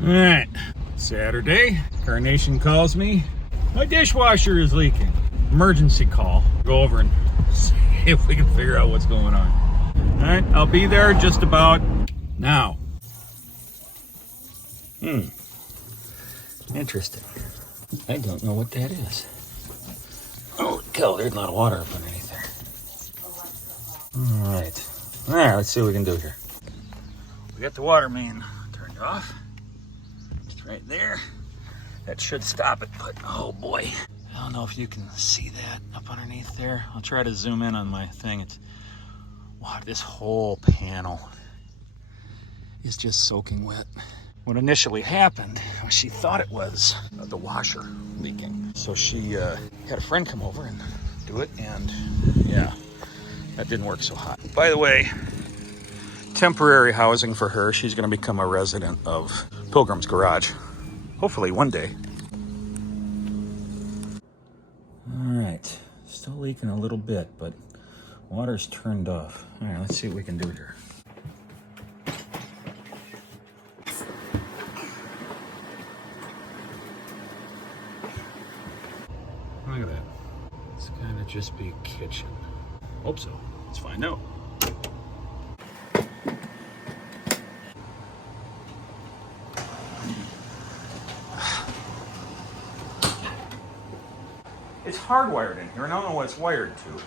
All right, Saturday, Carnation calls me. My dishwasher is leaking. Emergency call. Go over and see if we can figure out what's going on. All right, I'll be there just about now. Interesting. I don't know what that is. Oh, hell, there's a lot of water up underneath there. All right, let's see what we can do here. We got the water main turned off. It's right there. That should stop it, but oh boy. I don't know if you can see that up underneath there. I'll try to zoom in on my thing. It's, wow, this whole panel is just soaking wet. What initially happened was she thought it was the washer leaking. So she had a friend come over and do it, and yeah, that didn't work so hot. By the way, temporary housing for her. She's gonna become a resident of Pilgrim's Garage. Hopefully one day. All right, still leaking a little bit, but water's turned off. All right, let's see what we can do here. Look at that. It's gonna just be a kitchen. Hope so. Let's find out. It's hardwired in here, and I don't know what it's wired to.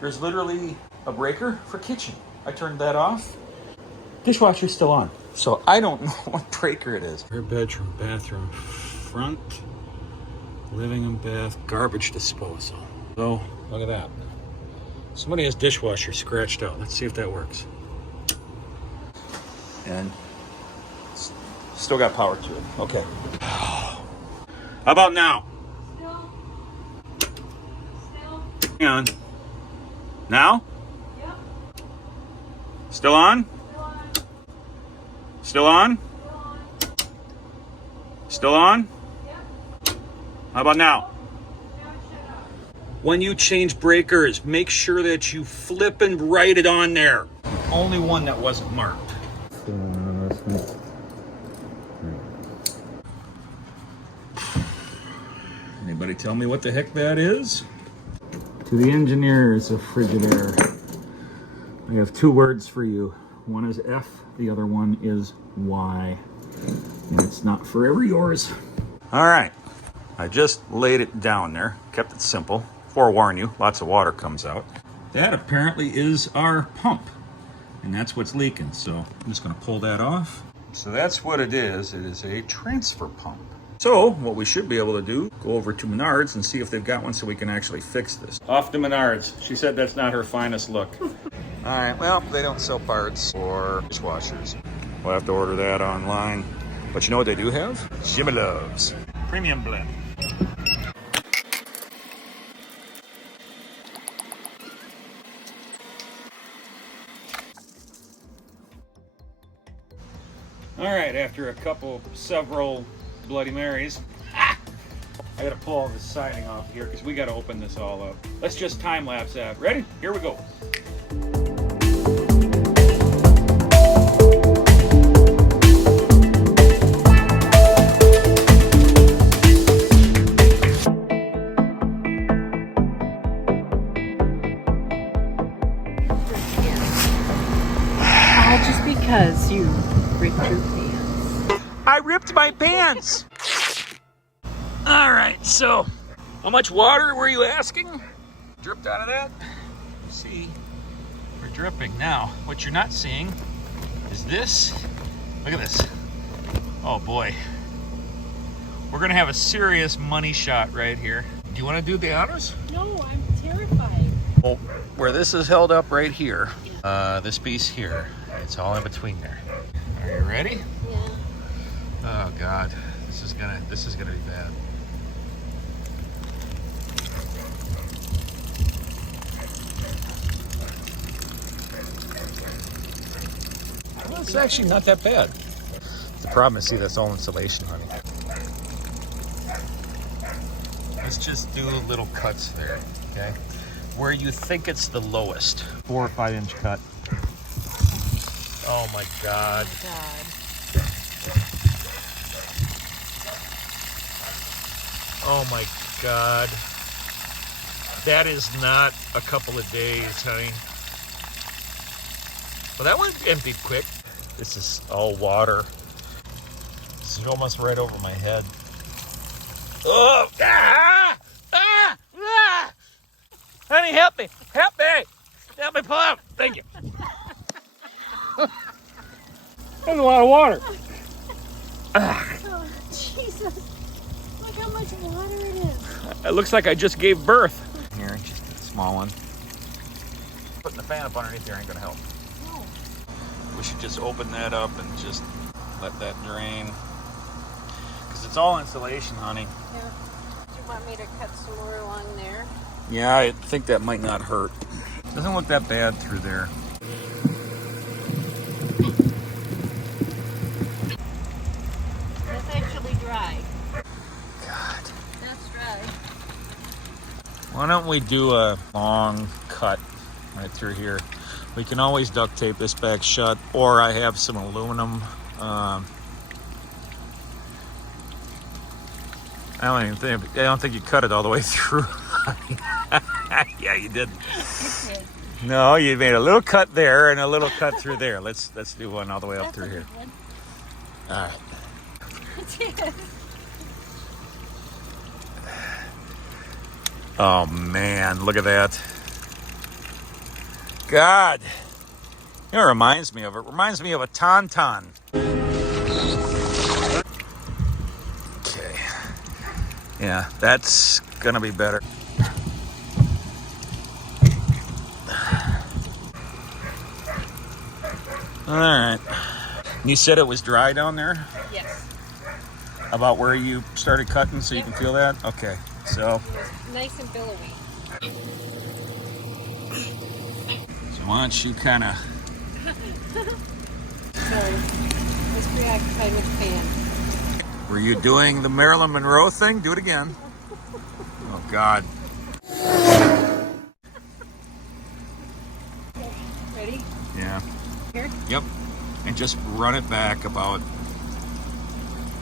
There's literally a breaker for kitchen. I turned that off. Dishwasher's still on. So I don't know what breaker it is. Her bedroom, bathroom, front, living and bath, garbage disposal. So, look at that. Somebody has dishwasher scratched out. Let's see if that works. And still got power to it. Okay. How about now? Hang on. Now? Yep. Still on? Still on. Still on? Still on? Yep. How about now? Now shut up. When you change breakers, make sure that you flip and write it on there. The only one that wasn't marked. Anybody tell me what the heck that is? To the engineers of Frigidaire, I have two words for you. One is F, the other one is Y. And it's not forever yours. All right, I just laid it down there, kept it simple. Forewarn you, lots of water comes out. That apparently is our pump, and that's what's leaking. So I'm just gonna pull that off. So that's what it is. It is a transfer pump. So what we should be able to do, go over to Menards and see if they've got one so we can actually fix this. Off to Menards. She said that's not her finest look. All right, well, they don't sell parts for dishwashers. We'll have to order that online. But you know what they do have? Jimmy Loves Premium Blend. All right, after several Bloody Marys, I gotta pull all this siding off here because we gotta open this all up. Let's just time lapse that. Ready? Here we go. All just because you ripped your pants. I ripped my pants. All right, so how much water were you asking? Dripped out of that? See, we're dripping. Now, what you're not seeing is this. Look at this. Oh boy. We're gonna have a serious money shot right here. Do you wanna do the honors? No, I'm terrified. Well, where this is held up right here, this piece here, it's all in between there. Are you ready? Yeah. Oh God, this is gonna be bad. Well, it's actually not that bad. The problem is, see, that's all insulation, honey. Let's just do little cuts there, okay? Where you think it's the lowest. 4 or 5 inch cut. Oh my God. God. Oh my God. That is not a couple of days, honey. Well, that one emptied quick. This is all water. This is almost right over my head. Oh! Ah! Ah! Ah! Honey, help me! Help me! Help me pull out! Thank you. There's a lot of water. Oh, Jesus. Look how much water it is. It looks like I just gave birth. Here, just a small one. Putting the fan up underneath there ain't gonna help. No. We should just open that up and just let that drain. Because it's all insulation, honey. Yeah. Do you want me to cut some more along there? Yeah, I think that might not hurt. Doesn't look that bad through there. That's actually dry. God. That's dry. Why don't we do a long cut right through here? We can always duct tape this back shut, or I have some aluminum. I don't think you cut it all the way through. Yeah, you did. Okay. No, you made a little cut there and a little cut through there. Let's do one all the way up That's through a here. good one. All right. Oh man, look at that. God. You know what it reminds me of? It reminds me of a tauntaun. Okay. Yeah, that's gonna be better. All right. You said it was dry down there? Yes. About where you started cutting so you can feel that? Okay. So It was nice and billowy. why don't you kind of... Sorry. I was preoccupied with the fan. Were you doing the Marilyn Monroe thing? Do it again. Oh, God. Ready? Yeah. Here? Yep. And just run it back about,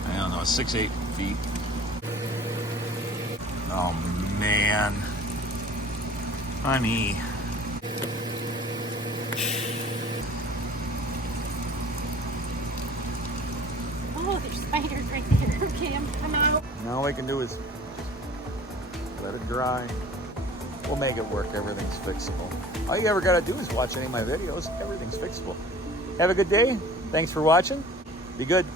I don't know, 6-8 feet. Oh, man. Honey. Oh, there's spiders right there. Okay, I'm out. Now all we can do is let it dry. We'll make it work. Everything's fixable. All you ever got to do is watch any of my videos. Everything's fixable. Have a good day. Thanks for watching. Be good.